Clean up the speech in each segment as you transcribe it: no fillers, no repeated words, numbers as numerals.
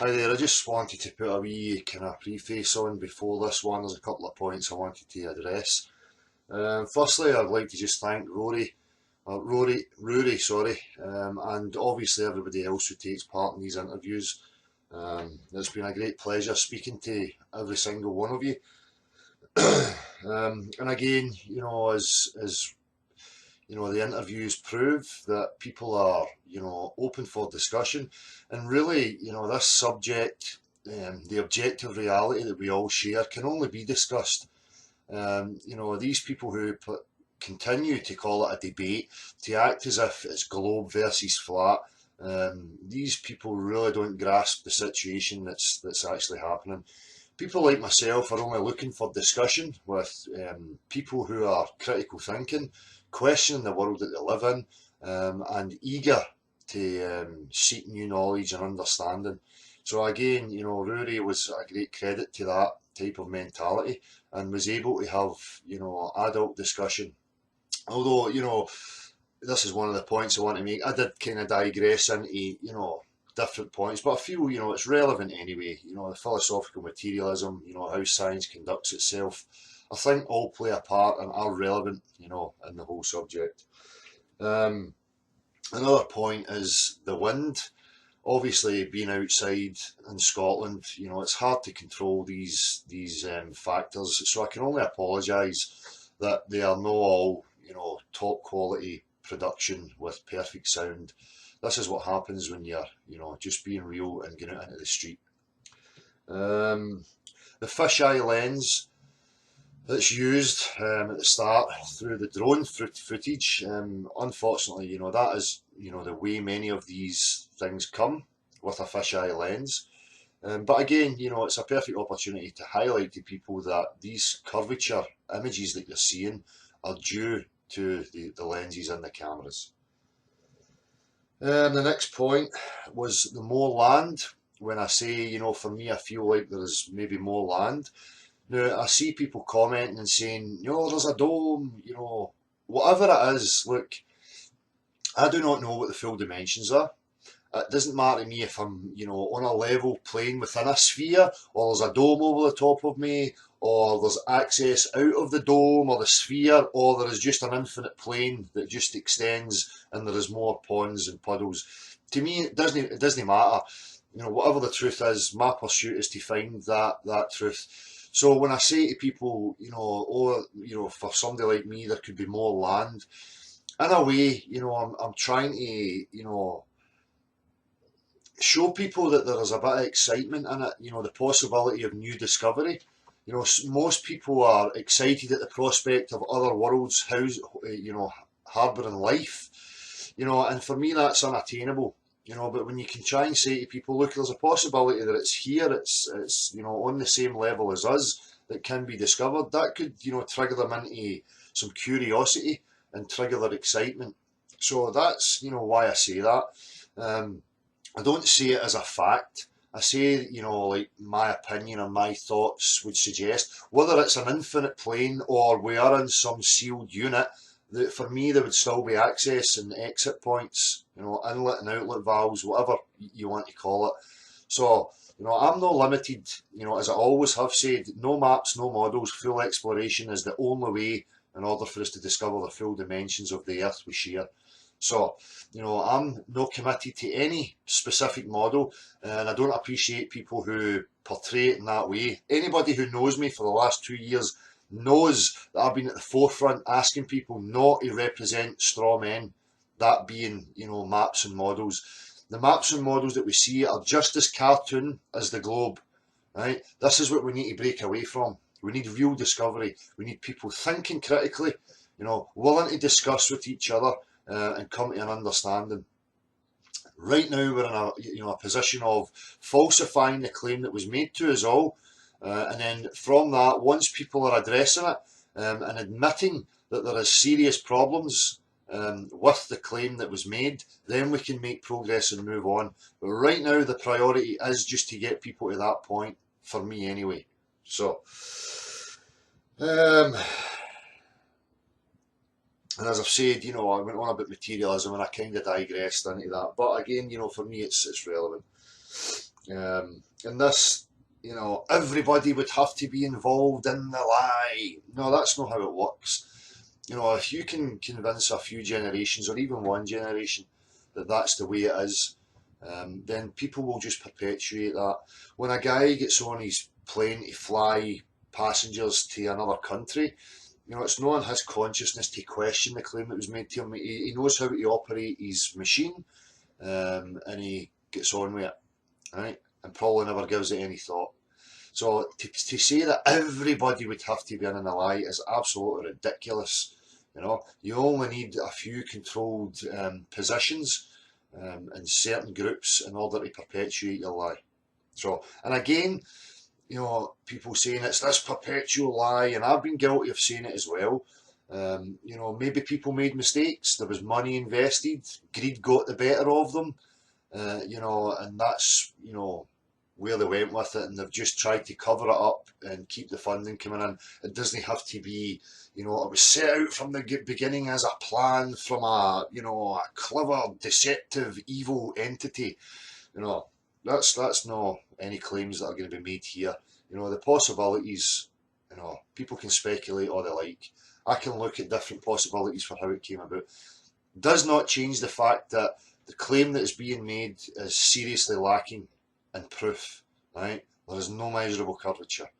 Hi there, I just wanted to put a wee kind of preface on before this one. There's a couple of points I wanted to address. Firstly, I'd like to just thank Rory, sorry, and obviously everybody else who takes part in these interviews. It's been a great pleasure speaking to every single one of you. And again, as the interviews prove that people are, open for discussion. And really, this subject, the objective reality that we all share, can only be discussed. These people who continue to call it a debate, to act as if it's globe versus flat, these people really don't grasp the situation that's actually happening. People like myself are only looking for discussion with people who are critical thinking, questioning the world that they live in, and eager to seek new knowledge and understanding. So again, Rory was a great credit to that type of mentality and was able to have, adult discussion. Although, this is one of the points I want to make. I did kind of digress into, different points, but I feel, it's relevant anyway. The philosophical materialism, how science conducts itself, I think all play a part and are relevant, in the whole subject. Um, Another point is the wind. Obviously, being outside in Scotland, it's hard to control these factors. So I can only apologise that they are not all, top quality production with perfect sound. This is what happens when you're, just being real and getting out into the street. Um, the fisheye lens that's used at the start through the drone footage, unfortunately, that is, the way many of these things come with a fisheye lens. But again, it's a perfect opportunity to highlight to people that these curvature images that you're seeing are due to the lenses in the cameras. The next point was the more land. When I say, for me, I feel like there's maybe more land. Now, I see people commenting and saying, there's a dome, whatever it is. Look, I do not know what the full dimensions are. It doesn't matter to me if I'm, on a level plane within a sphere, or there's a dome over the top of me, or there's access out of the dome or the sphere, or there is just an infinite plane that just extends and there is more ponds and puddles. To me, it doesn't matter. Whatever the truth is, my pursuit is to find that truth. So when I say to people, for somebody like me, there could be more land. In a way, I'm trying to, show people that there is a bit of excitement in it, the possibility of new discovery. Most people are excited at the prospect of other worlds harbouring life, and for me that's unattainable. But when you can try and say to people, look, there's a possibility that it's here, it's on the same level as us, that can be discovered, that could, trigger them into some curiosity and trigger their excitement. So that's, why I say that. I don't say it as a fact. I say, like my opinion and my thoughts would suggest, whether it's an infinite plane or we are in some sealed unit, that for me there would still be access and exit points, inlet and outlet valves, whatever you want to call it. So, I'm not limited, as I always have said, no maps, no models, full exploration is the only way in order for us to discover the full dimensions of the Earth we share. So, I'm not committed to any specific model, and I don't appreciate people who portray it in that way. Anybody who knows me for the last 2 years knows that I've been at the forefront asking people not to represent straw men, that being, maps and models. The maps and models that we see are just as cartoon as the globe, right? This is what we need to break away from. We need real discovery. We need people thinking critically, willing to discuss with each other, and come to an understanding. Right now, we're in a position of falsifying the claim that was made to us all, and then from that, once people are addressing it and admitting that there is serious problems with the claim that was made, then we can make progress and move on. But right now, the priority is just to get people to that point, for me anyway. So, um, and as I've said, I went on about materialism and I kind of digressed into that. But again, for me, it's relevant. And this, everybody would have to be involved in the lie. No, that's not how it works. If you can convince a few generations or even one generation that that's the way it is, then people will just perpetuate that. When a guy gets on his plane to fly passengers to another country, it's not in his consciousness to question the claim that was made to him. He knows how to operate his machine, and he gets on with it, right? And probably never gives it any thought. So to say that everybody would have to be in a lie is absolutely ridiculous. You only need a few controlled positions in certain groups in order to perpetuate your lie. So, and again, people saying it's this perpetual lie, and I've been guilty of saying it as well. Maybe people made mistakes. There was money invested, greed got the better of them, and that's, where they went with it, and they've just tried to cover it up and keep the funding coming in. It doesn't have to be, it was set out from the beginning as a plan from a clever, deceptive, evil entity. That's not any claims that are going to be made here. The possibilities, people can speculate all they like. I can look at different possibilities for how it came about. Does not change the fact that the claim that is being made is seriously lacking in proof, right? There is no measurable curvature.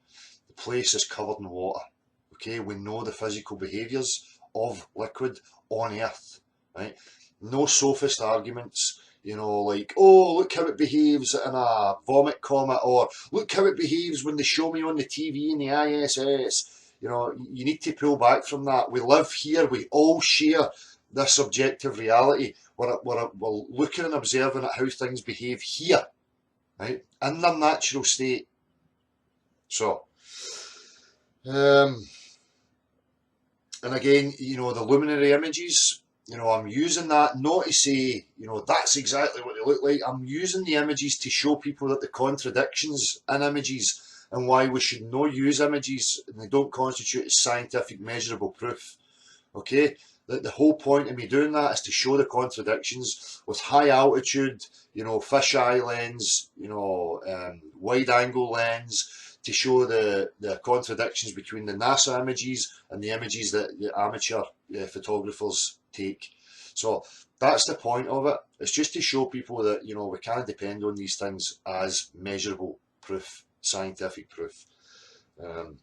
The place is covered in water, okay? We know the physical behaviours of liquid on Earth, right? No sophist arguments, like, oh, look how it behaves in a vomit comet, or look how it behaves when they show me on the TV in the ISS. You need to pull back from that. We live here, we all share this subjective reality. We're looking and observing at how things behave here, right, in their natural state. So, and again, the luminary images, I'm using that not to say, that's exactly what they look like. I'm using the images to show people that the contradictions in images and why we should not use images, and they don't constitute scientific measurable proof, okay? The whole point of me doing that is to show the contradictions with high altitude, fisheye lens, wide angle lens, to show the contradictions between the NASA images and the images that the amateur photographers take. So that's the point of it. It's just to show people that, we can't depend on these things as measurable proof, scientific proof. And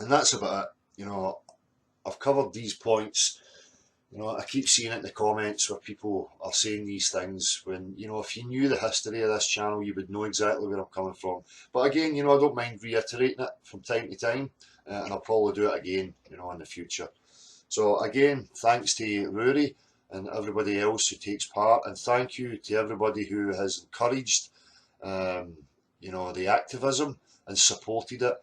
that's about it. I've covered these points. I keep seeing it in the comments where people are saying these things when, if you knew the history of this channel, you would know exactly where I'm coming from. But again, I don't mind reiterating it from time to time, and I'll probably do it again, in the future. So again, thanks to Rory and everybody else who takes part, and thank you to everybody who has encouraged, the activism and supported it.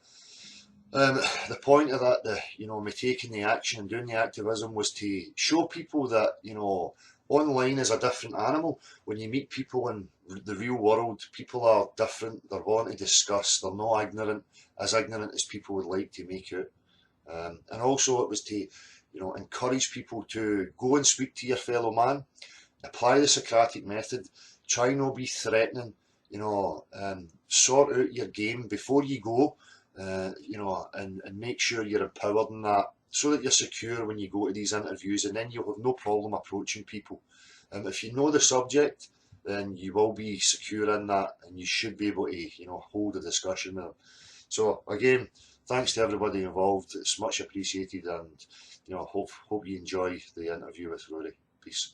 The point of that, me taking the action and doing the activism, was to show people that, online is a different animal. When you meet people in the real world, people are different. They're wanting to discuss. They're not as ignorant as people would like to make out. And also it was to, encourage people to go and speak to your fellow man, apply the Socratic method, try not be threatening, sort out your game before you go. And make sure you're empowered in that, so that you're secure when you go to these interviews, and then you'll have no problem approaching people. If you know the subject, then you will be secure in that, and you should be able to, hold a discussion with them. So again, thanks to everybody involved. It's much appreciated, and hope you enjoy the interview with Rory. Peace.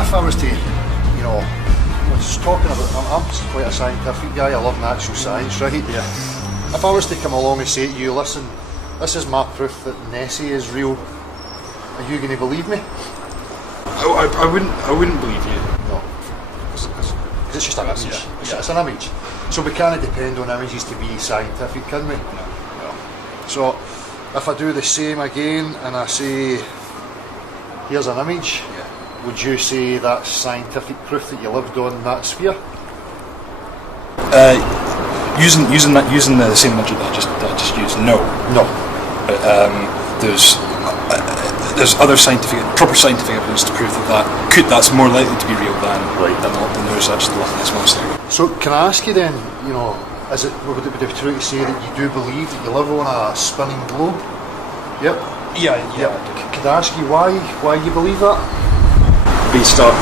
if I was to, I was just talking about, I'm quite a scientific guy, I love natural science, right? Yeah. If I was to come along and say to you, listen, this is my proof that Nessie is real, are you going to believe me? I wouldn't believe you. No. Because it's just an image. Yeah. It's an image. So we can't depend on images to be scientific, can we? No. So if I do the same again and I say, here's an image, would you say that's scientific proof that you lived on that sphere? Using the same image that I just used, no. But there's other proper scientific evidence to prove that's more likely to be real than there's actually the Loch Ness Monster. So can I ask you then, would it be true to say that you do believe that you live on a spinning globe? Yep. Yeah. Could I ask you why you believe that? Based on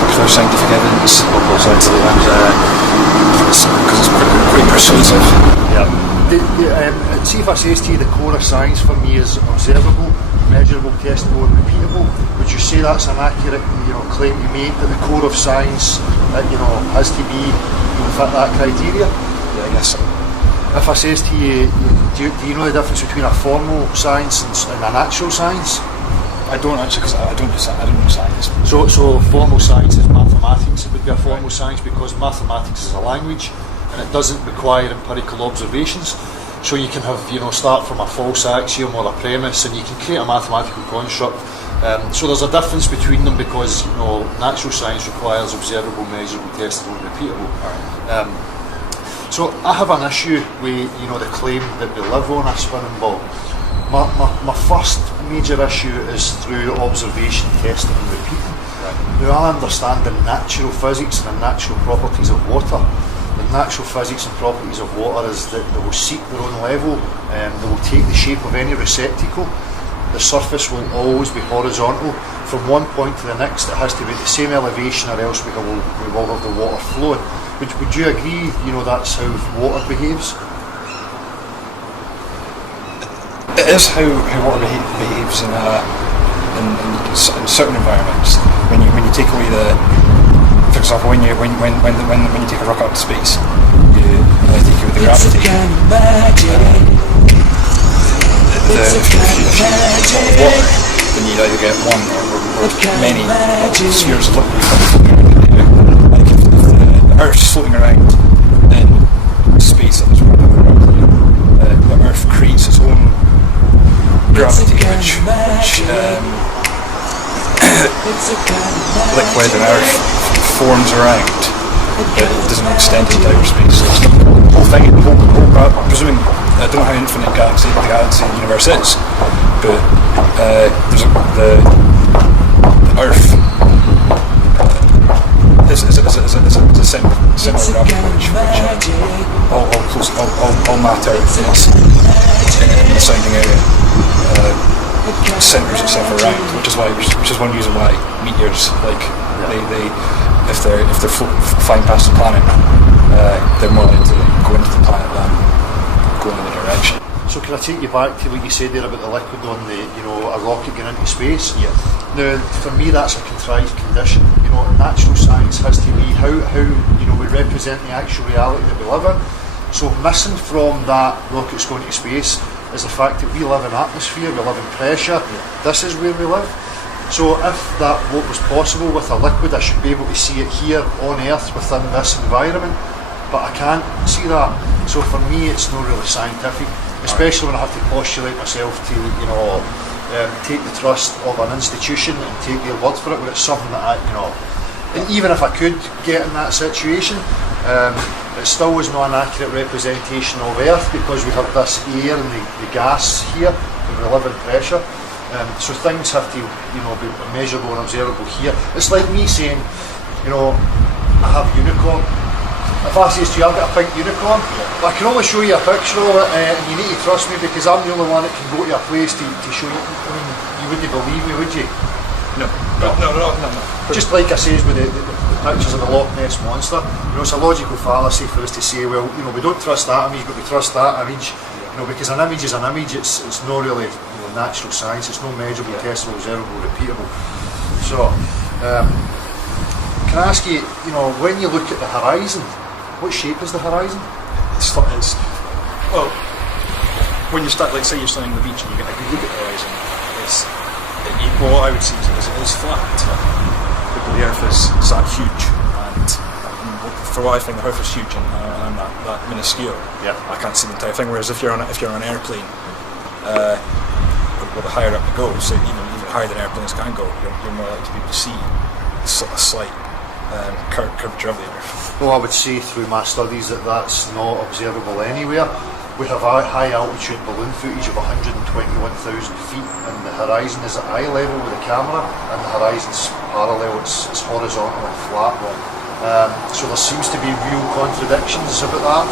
popular scientific evidence, because it's quite persuasive. Yeah. See if I says to you the core of science for me is observable, measurable, testable and repeatable, would you say that's an accurate claim you make that the core of science has to be fit that criteria? Yeah, I guess so. If I says to you, do you know the difference between a formal science and a natural science? I don't actually, because I don't know science. So formal science is mathematics. It would be a formal science because mathematics is a language and it doesn't require empirical observations. So you can have start from a false axiom or a premise, and you can create a mathematical construct. So there's a difference between them because natural science requires observable, measurable, testable, and repeatable. So I have an issue with the claim that we live on a spinning ball. My first major issue is through observation, testing and repeating. Now I understand the natural physics and the natural properties of water. The natural physics and properties of water is that they will seek their own level, they will take the shape of any receptacle. The surface will always be horizontal. From one point to the next it has to be at the same elevation or else we will have the water flowing. Would you agree, that's how water behaves? It is how water behaves in certain environments. When you take away for example, when you take a rock out to space, you take away the gravity. If water, then you either get one or many spheres of liquid floating around. Like if the Earth's floating around in space that is the Earth creates its own gravity, which liquid and Earth forms around. It doesn't extend into outer space. So the whole thing, I'm presuming, I don't know how infinite the galaxy universe is, but there's the Earth is a similar gravity, which all matter in the surrounding area centres itself around, which is one reason why meteors, they if they're flying past the planet, they're more likely to go into the planet than go in the other direction. So can I take you back to what you said there about the liquid on a rocket going into space? Yeah. Now, for me, that's a contrived condition. Natural science has to be how we represent the actual reality that we live in. So missing from that rocket's going to space is the fact that we live in atmosphere, we live in pressure. Yeah. This is where we live. So if that was possible with a liquid, I should be able to see it here on Earth within this environment, but I can't see that. So for me, it's not really scientific, especially when I have to postulate myself to, take the trust of an institution and take their word for it, when it's something that and even if I could get in that situation, it still was not an accurate representation of Earth because we have this air and the gas here, and we live in pressure. So things have to, be measurable and observable here. It's like me saying, I have unicorn. If I say to you, I've got a pink unicorn, but I can only show you a picture of it, and you need to trust me because I'm the only one that can go to a place to show you. I mean, you wouldn't believe me, would you? No. Just like I says with the pictures of the Loch Ness Monster, it's a logical fallacy for us to say, well, we don't trust that image, but we trust that image. Because an image is an image. It's not really natural science. It's no measurable, testable, observable, repeatable. So, can I ask you, when you look at the horizon, what shape is the horizon? It's well, when you start, like say you're standing on the beach and you look at the horizon, what I would see is it is flat. The Earth is that huge, and for what I think, the Earth is huge, and I'm that minuscule. Yeah. I can't see the entire thing. Whereas if you're on an airplane, the higher up you go, so even higher than airplanes can go, you're more likely to be able to see a slight curvature of the Earth. Well, I would say through my studies that's not observable anywhere. We have a high altitude balloon footage of 121,000 feet, and the horizon is at eye level with the camera, and the horizon's parallel, it's horizontal and flat. So there seems to be real contradictions about that.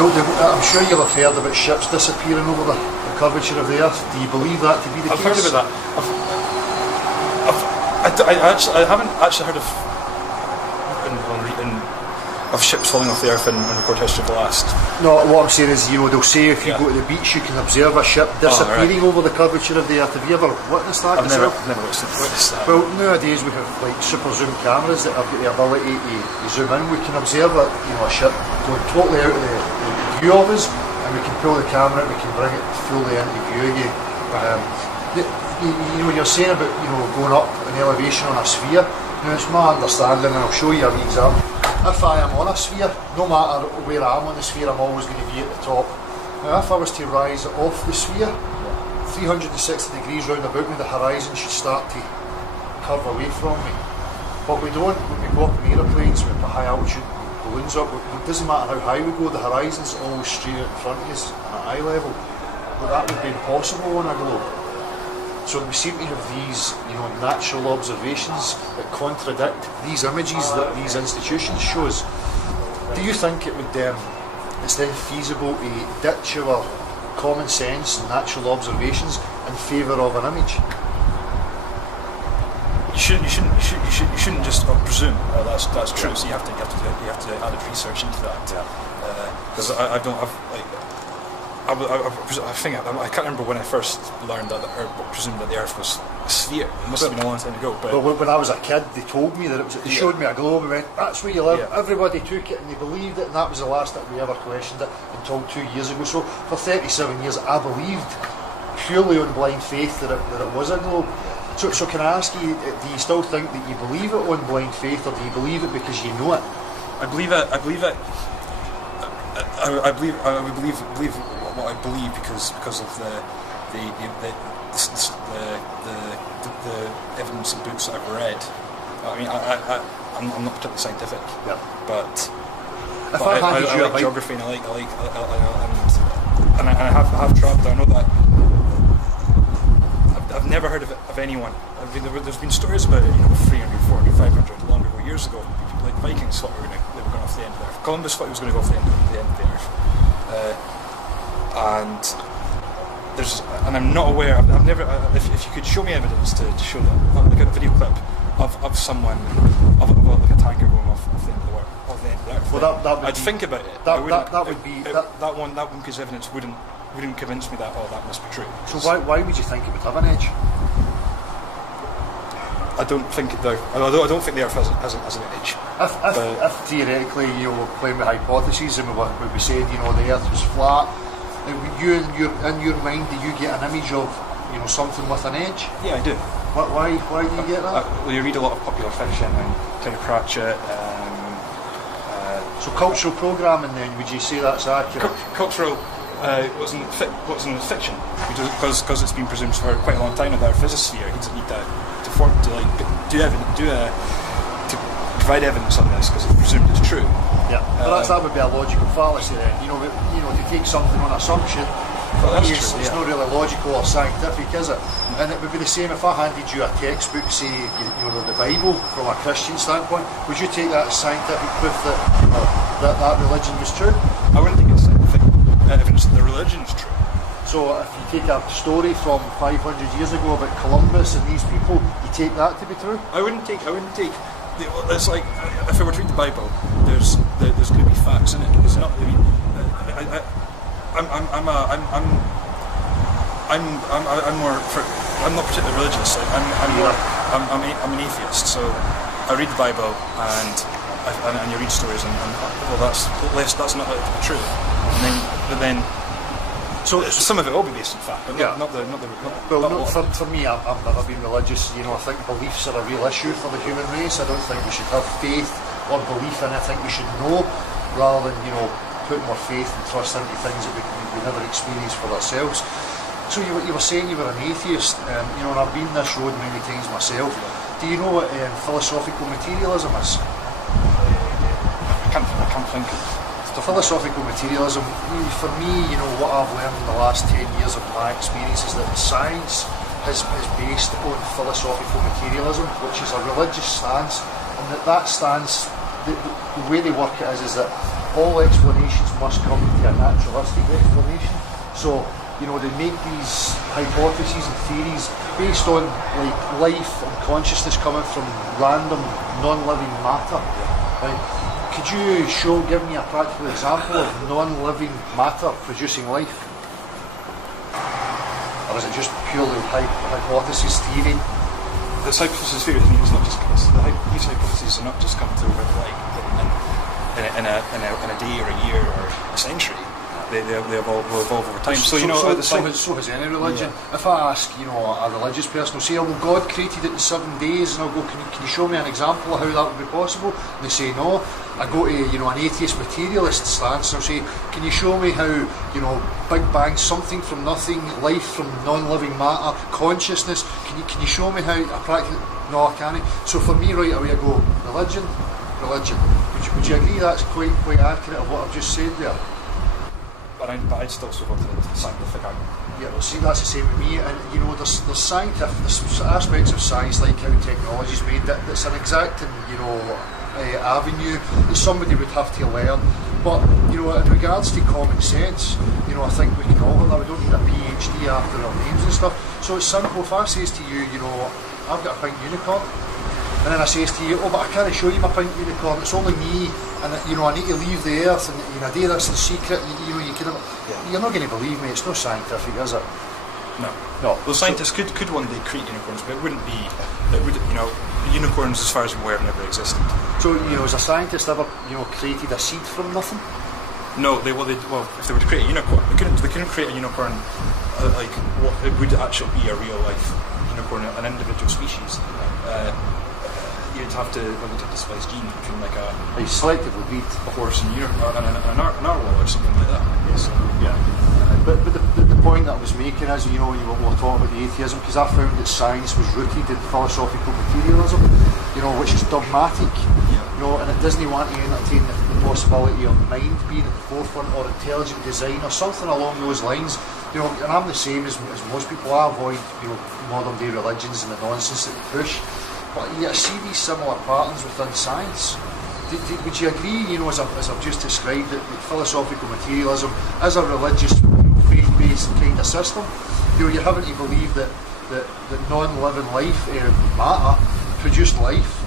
I'm sure you'll have heard about ships disappearing over the curvature of the Earth. Do you believe that to be the case? I've heard about that. I haven't actually heard of ships falling off the Earth in record history of the last. No, what I'm saying is, they'll say if you go to the beach, you can observe a ship disappearing over the curvature of the Earth. Have you ever witnessed that? I've never witnessed that. Well, nowadays we have like super zoom cameras that have got the ability to zoom in. We can observe a ship going totally out of the view of us, and we can pull the camera out, we can bring it fully into view again. You're saying about going up an elevation on a sphere. Now it's my understanding, and I'll show you a wee example. If I am on a sphere, no matter where I am on the sphere, I'm always going to be at the top. Now if I was to rise off the sphere, 360 degrees round about me, the horizon should start to curve away from me. But we don't. When we go up in aeroplanes, we put high altitude balloons up, it doesn't matter how high we go, the horizon's always straight out in front of us at eye level. But that would be impossible on a globe. So we seem to have these, natural observations that contradict these images that these institutions show us. Do you think it would, it's then feasible to ditch our common sense and natural observations in favour of an image? You shouldn't just presume that's true. So you have to add research into that. Because I can't remember when I first learned that presumed that the Earth was a sphere. It must have been a long time ago. But when I was a kid, they told me that it was. They showed me a globe and went, "That's where you live." Yeah. Everybody took it and they believed it, and that was the last that we ever questioned it until 2 years ago. So for 37 years, I believed purely on blind faith that it was a globe. So can I ask you, do you still think that you believe it on blind faith, or do you believe it because you know it? I believe it. I believe what I believe because of the evidence and books that I've read. I mean, I'm not particularly scientific, but I like geography and I have travelled. I know that. I've never heard of anyone. I mean, there's been stories about it, 300, 400, 500, long ago, years ago. People like Vikings thought they were going off the end of the Earth. Columbus thought he was going to go off the end of the Earth. And I'm not aware. I've never. If you could show me evidence to show that, like a video clip of someone, of like a tanker going off the end of the world, off the end of the Earth. Well, that would I'd think about it. That one piece of evidence wouldn't convince me that that must be true. So why would you think it would have an edge? I don't think the Earth has an edge. If theoretically you were playing with hypotheses and we said the Earth was flat, in your mind, do you get an image of something with an edge? Yeah, I do. Why do you get that? Well, you read a lot of popular fiction and Terry Pratchett. So cultural programming, then, would you say that's accurate? Cultural wasn't fiction because it's been presumed for quite a long time that the Earth is a sphere. He doesn't need that to provide evidence on this because it's presumed it's true. Yeah, but that would be a logical fallacy then. To take something on assumption, it's not really logical or scientific, is it? And it would be the same if I handed you a textbook, say, the Bible, from a Christian standpoint. Would you take that as scientific proof that religion was true? I wouldn't think it's scientific evidence that the religion is true. So if you take a story from 500 years ago about Columbus and these people, you take that to be true? I wouldn't take. It's like if I were to read the Bible, there's going to be facts in it. There's not. I I'm more for, I'm not particularly religious. Like, I'm an atheist. So I read the Bible and you read stories and well, that's not true. But then. So some of it will be based on fact, but not the. For me, I've never been religious. You know, I think beliefs are a real issue for the human race. I don't think we should have faith or belief in it. I think we should know, rather than put more faith and trust into things that we never experience for ourselves. So you were saying you were an atheist, and I've been this road many times myself. Do you know what philosophical materialism is? I can't think. Philosophical materialism, for me, what I've learned in the last 10 years of my experience is that science is based on philosophical materialism, which is a religious stance, and that stance, the way they work it is that all explanations must come to a naturalistic explanation. So, they make these hypotheses and theories based on life and consciousness coming from random, non-living matter. Right? Could you give me a practical example of non-living matter producing life? Or is it just purely hypothesis theory? This hypothesis theory, it's not just these hypotheses are not just come through in a day or a year or a century. They will evolve over time. So has any religion. Yeah. If I ask, a religious person, will say, "Oh, well, God created it in 7 days," and I'll go, "Can you show me an example of how that would be possible?" And they say no. I go to an atheist materialist stance, and I'll say, "Can you show me how Big Bang, something from nothing, life from non-living matter, consciousness? Can you show me how I practice?" No, I can't. So for me, right away, I go religion. Would you agree that's quite accurate of what I've just said there? But I'd still go to the scientific argument. Yeah, well, see, that's the same with me. And there's scientific, there's aspects of science like how technology is made that's an exacting, avenue that somebody would have to learn. But in regards to common sense, I think we can all have that. We don't need a PhD after our names and stuff. So it's simple. If I says to you, I've got a pink unicorn, and then I says to you, "Oh, but I can't show you my pink unicorn. It's only me, and I need to leave the earth, and in a day that's the secret." You're not going to believe me. It's not scientific, is it? No. Well, scientists could one day create unicorns, but it wouldn't be. Unicorns, as far as we're aware, have never existed. So, has a scientist ever, created a seed from nothing? No. If they were to create a unicorn, they couldn't create a unicorn what it would actually be a real life unicorn, an individual species. You'd have to splice genes between you selectively breed a horse and a narwhal or something like that. Yes. Yeah. But the point that I was making is, when we were talking about the atheism, because I found that science was rooted in philosophical materialism, which is dogmatic, and it doesn't want to entertain the possibility of mind being at the forefront or intelligent design or something along those lines. And I'm the same as most people. I avoid, modern day religions and the nonsense that they push. But I see these similar patterns within science. Would you agree, as I've just described, that philosophical materialism is a religious, faith-based kind of system? You're having to believe that non-living life, matter, produced life,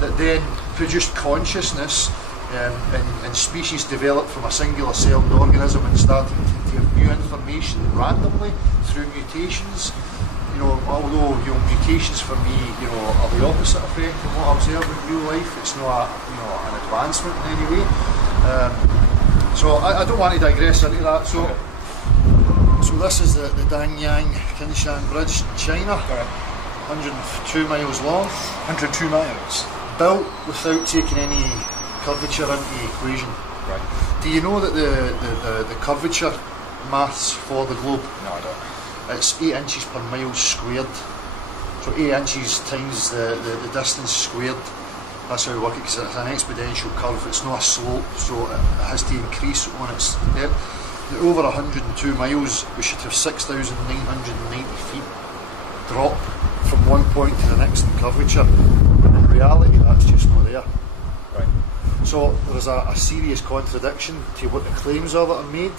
that then produced consciousness, and species developed from a singular celled organism and starting to have new information randomly through mutations. Although mutations for me, are the opposite effect of what I observe in real life. It's not an advancement in any way. So I don't want to digress into that. So this is the Danyang Qinshan Bridge, China. 102 miles long. 102 miles. Built without taking any curvature into the equation. Right. Do you know that the curvature maths for the globe? No, I don't. It's 8 inches per mile squared. So 8 inches times the distance squared. That's how we work it, because it's an exponential curve. It's not a slope, so it has to increase on its depth. Over 102 miles, we should have 6,990 feet drop from one point to the next in curvature. In reality, that's just not there. Right. So there's a serious contradiction to what the claims are that are made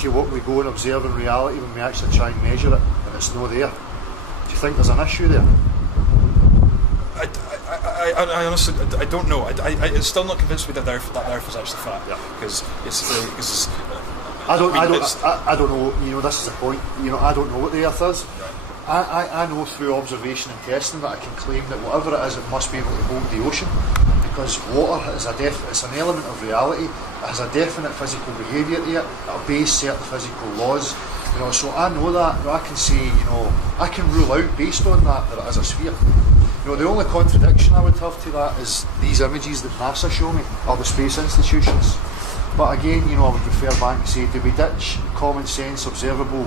to what we go and observe in reality when we actually try and measure it, and it's not there. Do you think there's an issue there? I honestly, I don't know. It's still not convinced me that the Earth is actually flat. Yeah. Because I don't it's- know. You know, this is the point. You know, I don't know what the Earth is. I know through observation and testing that I can claim that whatever it is, it must be able to hold the ocean, because water is it's an element of reality. It has a definite physical behaviour to it. It obeys certain physical laws. You know, so I know that. I can say, you know, I can rule out based on that it is a sphere. You know, the only contradiction I would have to that is these images that NASA show me are the space institutions. But again, you know, I would refer back and say, do we ditch common sense, observable,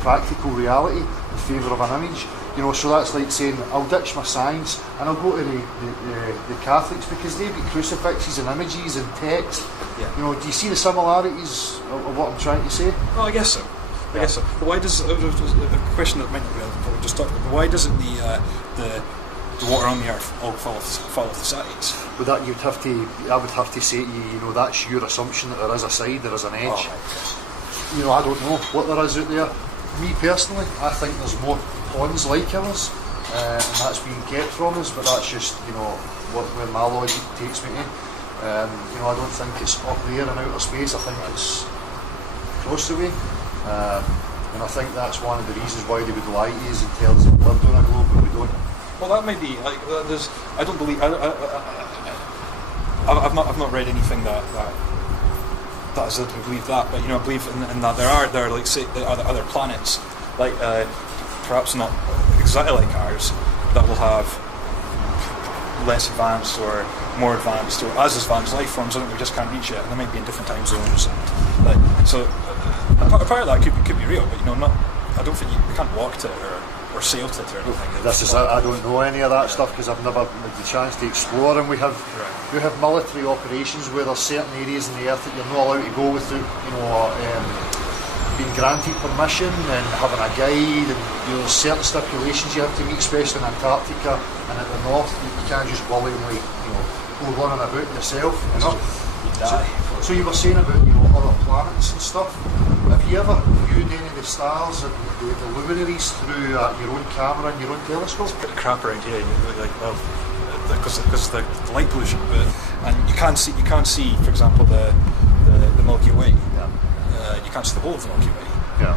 practical reality in favour of an image? You know, so that's like saying I'll ditch my science and I'll go to the Catholics because they've got crucifixes and images and text. Yeah. You know, do you see the similarities of what I'm trying to say? Well, I guess so. I guess so. But why does the question that might not be relevant, but we'll just talk about, but why doesn't the water on the Earth all fall off the sides? With that, I would have to say to you, you know, that's your assumption that there is a side, there is an edge. Oh, You know, I don't know what there is out there. Me personally, I think there's more ponds like ours, and that's being kept from us. But that's just, you know, where my logic takes me to. You know, I don't think it's up there in outer space. I think it's across the way. And I think that's one of the reasons why they would lie to us and tell us that we lived on a globe, but we don't. well, that may be like there's. I don't believe. I've not read anything that has led me to believe that, but you know, I believe in that there are like say other planets, like perhaps not exactly like ours, that will have less advanced or more advanced or as advanced life forms, and we just can't reach it, and they might be in different time zones. And, like, so a part of that could be real, but you know, I don't think you can't walk to it or sail to it or anything. This is I don't know any of that stuff because I've never had the chance to explore, and we have military operations where there's certain areas in the earth that you're not allowed to go without, you know, being granted permission and having a guide, and you know, certain stipulations you have to meet, especially in Antarctica and at the north. You can't just willingly, you know, go running about yourself. You know. So you were saying about, you know, other planets and stuff. Have you ever viewed any of the stars and the luminaries through your own camera and your own telescope? It's pretty crap around here. Like, well, because of the light pollution, and you can't see, for example, the Milky Way. Yeah. You can't see the whole of the Milky Way. Yeah.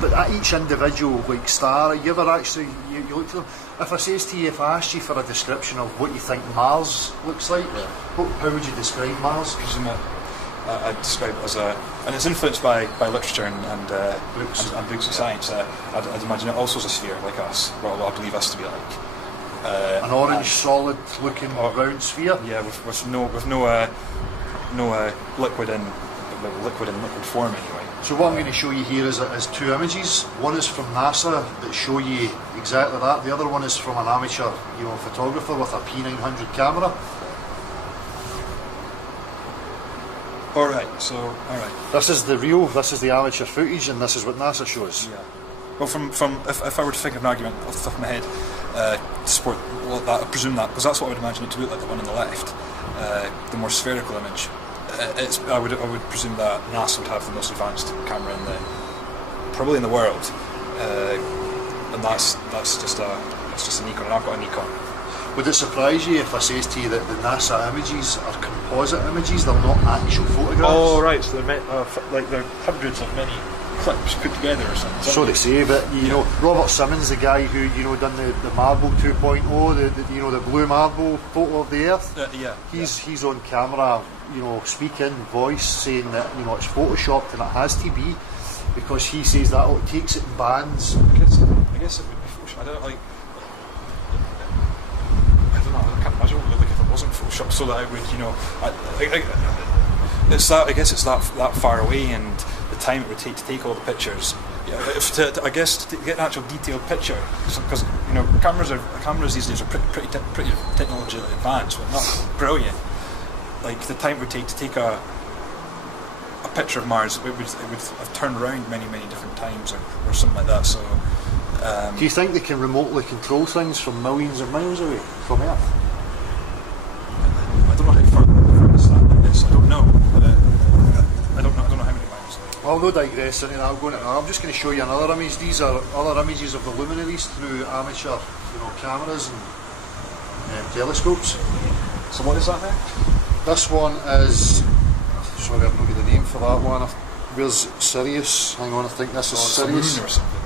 But But at each individual like star, you ever actually you look at them? If I says to you, if I asked you for a description of what you think Mars looks like, how would you describe Mars? I'd describe it as and it's influenced by literature and books of science. I'd imagine it also is a sphere like us, what I believe us to be like. An orange, solid-looking round sphere. Yeah, with no liquid in liquid form anyway. So what I'm going to show you here is two images. One is from NASA that show you exactly that. The other one is from an amateur, you know, photographer with a P900 camera. Alright. This is the amateur footage, and this is what NASA shows. Yeah. Well, from if I were to think of an argument off the top of my head to support that, I presume that, because that's what I would imagine it to look like, the one on the left, the more spherical image. I would presume that NASA would have the most advanced camera probably in the world, and that's just a Nikon, and I've got a Nikon. Would it surprise you if I says to you that the NASA images are composite images, they're not actual photographs? Oh right, so they're hundreds of many clips put together or something. So they say, but you know, Robert Simmons, the guy who done the Marble 2.0, the blue marble photo of the Earth. He's on camera, speaking voice, saying that it's photoshopped, and it has to be, because he says that it takes it in bands. I guess it would be photoshopped. I don't know. I can't imagine what it would look like if it wasn't photoshopped. So that it would, I guess it's that far away, and the time it would take to take all the pictures. I guess to get an actual detailed picture, because cameras these days are pretty technologically advanced, but not brilliant. Like the time it would take to take a picture of Mars, it would have turned around many different times or something like that. So, do you think they can remotely control things from millions of miles away from Earth? I don't know how far this that is. I don't know. I don't know how many miles. Well, no digressing. I'm just going to show you another image. These are other images of the luminaries through amateur, cameras and telescopes. So what is that there? This one is sorry, I've not got the name for that one. Where's Sirius? Hang on, I think this is Sirius. Moon or something.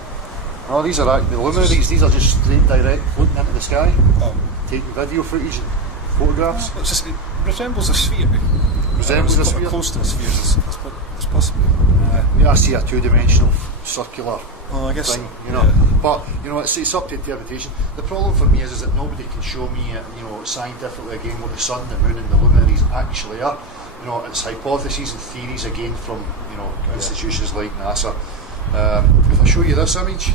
Oh, these are actually the luminaries. These are just straight direct floating into the sky, Oh. taking video footage and photographs. It's just, it resembles a sphere. Resembles a It's sphere. close to a sphere as possible. Yeah, I see a two-dimensional circular Well, I guess thing, so. you know. Yeah. But you know, it's up to interpretation. The problem for me is that nobody can show me, you know, scientifically again what the sun, the moon, and the luminaries actually are. You know, it's hypotheses and theories again from institutions like NASA. If I show you this image,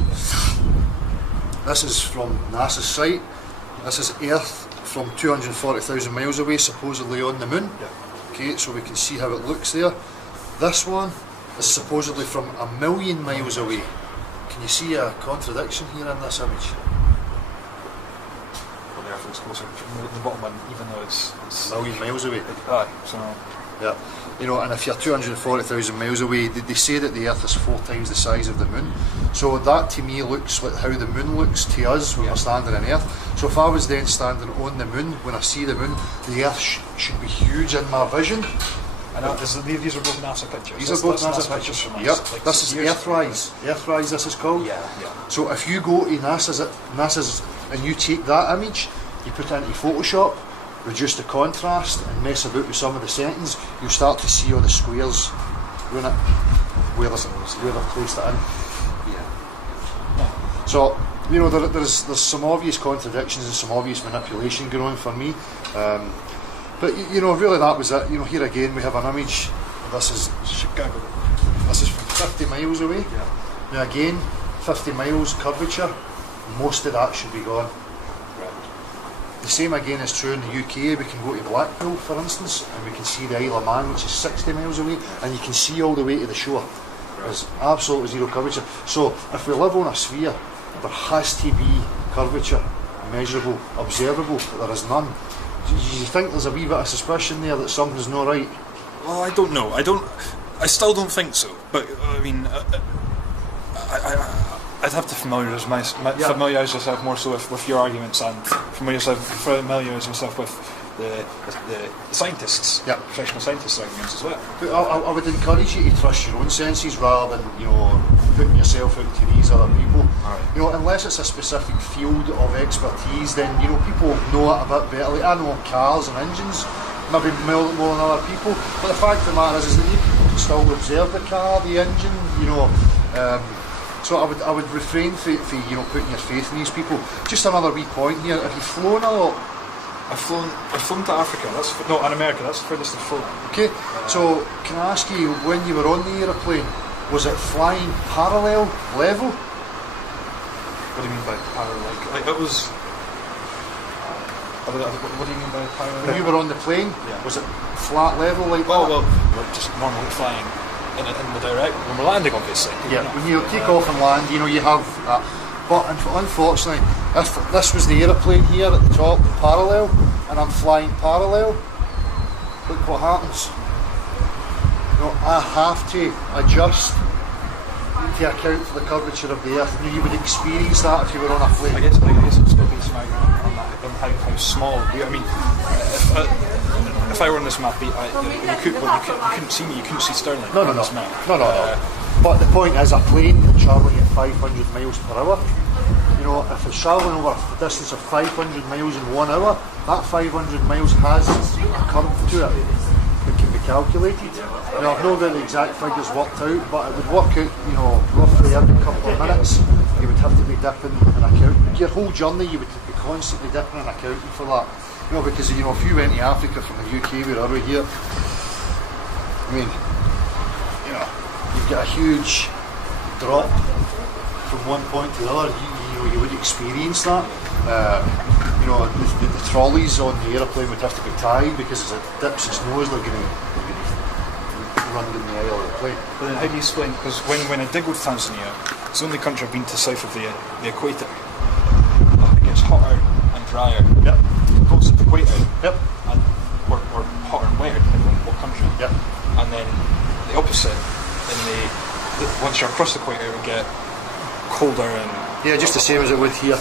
this is from NASA's site. This is Earth from 240,000 miles away, supposedly on the moon. Yeah. Okay, so we can see how it looks there. This one is supposedly from 1,000,000 miles away. Can you see a contradiction here in this image? Well, the Earth looks closer from the bottom one, even though it's 1,000,000 miles away. aye. So Yeah. You know, and if you're 240,000 miles away, they say that the Earth is 4 times the size of the moon. So that to me looks like how the moon looks to us when we're standing on Earth. So if I was then standing on the moon, when I see the moon, the Earth should be huge in my vision. and these are both NASA pictures. These are both That's NASA pictures. from Yep. like This is years ago. Earthrise. Earthrise, this is called. Yeah, yeah. So if you go to NASA's and you take that image, you put it into Photoshop, reduce the contrast and mess about with some of the settings, you'll start to see all the squares where they've placed it in. Yeah. So, you know, there's some obvious contradictions and some obvious manipulation going on for me. But, you know, really that was it. You know, here again we have an image. This is Chicago. This is from 50 miles away. Yeah. Now again, 50 miles curvature, most of that should be gone. Right. The same again is true in the UK. We can go to Blackpool, for instance, and we can see the Isle of Man, which is 60 miles away, and you can see all the way to the shore. There's absolutely zero curvature. So if we live on a sphere, there has to be curvature, measurable, observable, but there is none. Do you think there's a wee bit of suspicion there that something's not right? Well, I don't know. I still don't think so. But I mean, I'd have to familiarise myself more so with your arguments and familiarise myself with the scientists, Yeah. professional scientists' arguments as well. But I would encourage you to trust your own senses rather than, you know, putting yourself out to these other people. Alright. You know, unless it's a specific field of expertise, then, you know, people know it a bit better. Like, I know cars and engines, maybe more than other people, but the fact of the matter is that you people can still observe the car, the engine, you know. So I would refrain from you know, putting your faith in these people. Just another wee point here. Have you flown a lot? I've flown to Africa. And America. That's the furthest I've flown. Okay. So can I ask you, when you were on the aeroplane, was it flying parallel, level? What do you mean by parallel? Like it was. What do you mean by parallel? When you were on the plane, Yeah. was it flat level like that? Well, we're just normally flying in the direct when we're landing, obviously. Yeah, when you take off and land, you know, you have that. But unfortunately, if this was the aeroplane here at the top, parallel, and I'm flying parallel, look what happens. You know, I have to adjust to account for the curvature of the Earth. You would experience that if you were on a I plane. guess I'm still being smart on that, on how small. I mean, if I were on this map, you couldn't see me. You couldn't see Stirling No. on this map. No. But the point is, a plane travelling at 500 miles per hour, you know, if it's travelling over a distance of 500 miles in 1 hour, that 500 miles has a curve to it that can be calculated. Now, I've not got the exact figures worked out, but it would work out, you know, roughly every couple of minutes, you would have to be dipping and accounting. Your whole journey, you would be constantly dipping and accounting for that. You know, because, you know, if you went to Africa from the UK, where are we here? I mean, you know, you've got a huge drop from one point to the other. You know, you would experience that. You know, the trolleys on the aeroplane would have to be tied because as it dips its nose, they're going to run down the aisle of the plane. But then how do you explain? Because when I did go to Tanzania, it's the only country I've been to south of the equator. It gets hotter and drier. Yep. Close to the equator. Yep. And we're hotter and wetter depending on what country. Yep. And then the opposite, once you're across the equator, it would get colder and... Yeah, just the same as it would here.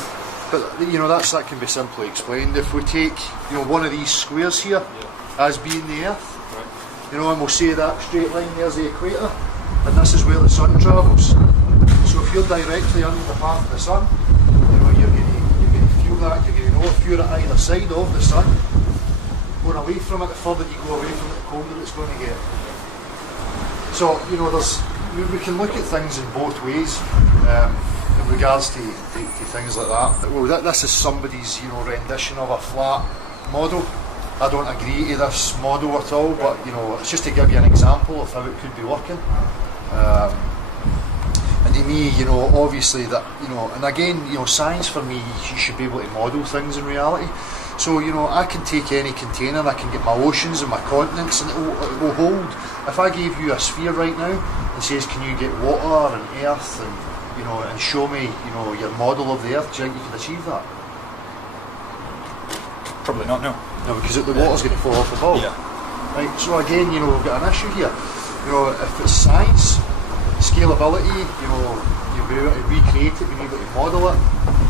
But you know, that can be simply explained. If we take, you know, one of these squares here as being the Earth, Right. You know, and we'll say that straight line there's the equator, and this is where the sun travels. So if you're directly under the path of the sun, you know, you're going to feel that. You're going to know if you're at either side of the sun. Going away from it, the further you go away from it, the colder it's going to get. So, you know, we can look at things in both ways in regards to things like that. Well, this is somebody's, you know, rendition of a flat model. I don't agree to this model at all, but you know, it's just to give you an example of how it could be working. And to me, you know, obviously that, you know, and again, you know, science for me, you should be able to model things in reality. So, you know, I can take any container, I can get my oceans and my continents, and it will hold. If I gave you a sphere right now and says, can you get water and earth, and you know, and show me, you know, your model of the earth, do you think you can achieve that? Probably not, no. No, because the water's going to fall off the ball. Yeah. Right, so again, you know, we've got an issue here. You know, if it's science, scalability, you know, you'll be able to recreate it, you'll be able to model it,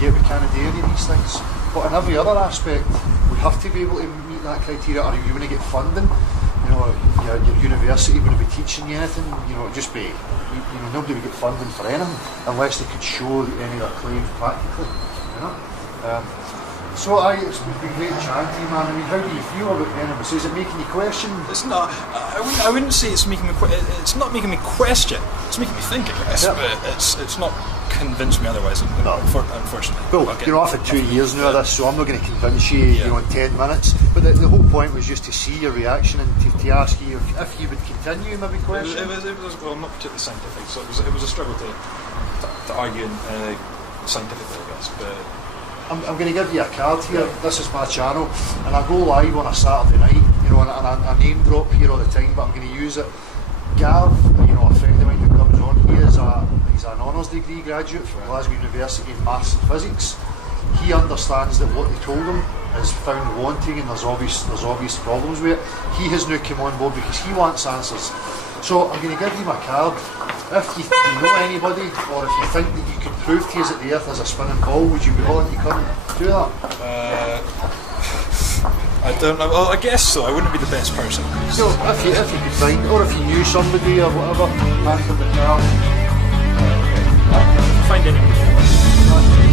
yet we can't do any of these things. But in every other aspect, we have to be able to meet that criteria, or if you want to get funding, you know, your university wouldn't be teaching you anything, you know, it'd just be, you know, nobody would get funding for anything unless they could show any of their claims practically, you know. So it's been great chatting to you, man. I mean, how do you feel about Venomous? Is it making you question? It's not. I wouldn't say it's making me. It's not making me question. It's making me think, I guess. Yeah. But it's not convinced me otherwise. No. Unfortunately. Well, Okay. you know, I've had 2 years now of this, so I'm not going to convince you, you know, in 10 minutes. But the whole point was just to see your reaction and to ask you if you would continue, maybe question. It was well, not particularly scientific, so it was a struggle to argue scientifically, I guess. But I'm going to give you a card here. This is my channel, and I go live on a Saturday night, you know, and I name drop here all the time, but I'm going to use it. Gav, you know, a friend of mine who comes on, he's an honours degree graduate from Glasgow University in Maths and Physics. He understands that what they told him is found wanting, and there's obvious problems with it. He has now come on board because he wants answers. So I'm going to give you my card. If you know anybody, or if you think that you could prove to us that the Earth is a spinning ball, would you be willing to come and do that? I don't know. Well, I guess so. I wouldn't be the best person. So if you could find, or if you knew somebody or whatever, hand them the card. Find anyone.